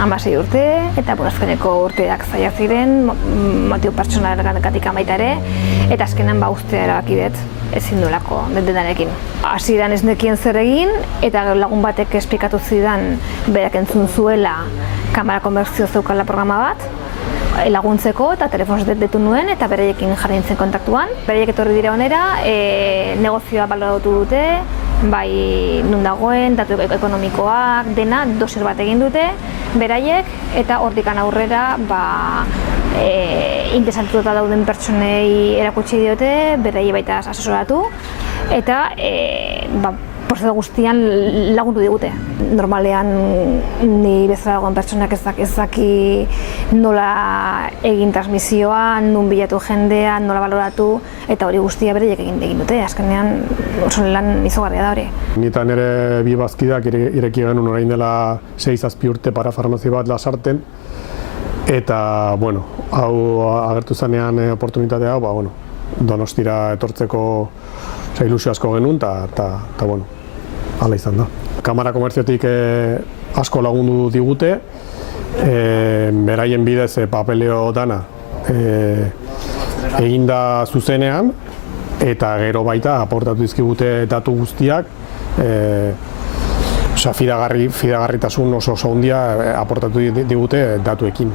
16 urte, eta azkeneko urteak zaila ziren, motibo pertsonalagatik baita ere, eta azkenan ustea erabaki dut, ezin duelako denarekin. Hasieran ez nekien zer egin, eta lagun batek esplikatu zidan berak entzun zuela kamara konbertsio zeukala programa bat, laguntzeko eta telefonoz detu nuen eta beraiekin jarri nintzen kontaktuan. Beraiek etorri dira onera, negozioa baloratu dute, bai nun dagoen, datu ekonomikoak, dena, dosier bat egin dute beraiek, eta hortikan aurrera interesatuta dauden pertsonei erakutsi diote, beraiek baita asesoratu, eta prozesu guztian lagundu digute. Normalean ni bezala dagoen pertsonak ez daki nola egin transmisioa, nun bilatu jendea, nola baloratu, eta hori guztia beraiek egin dute. Azkenean oso lan izugarria da hori. Nitan ere bi bazkideak ireki genuen orain dela 6-7 urte parafarmazia bat Lasarten, eta hau agertu zanean oportunitatea hau, Donostira etortzeko ilusio asko genuen, eta hala izan da. Kamara komertziotik asko lagundu digute, beraien bidez papeleo dana eginda zuzenean, eta gero baita aportatu dizkigute datu guztiak, fidagarritasun oso handia aportatu digute datuekin.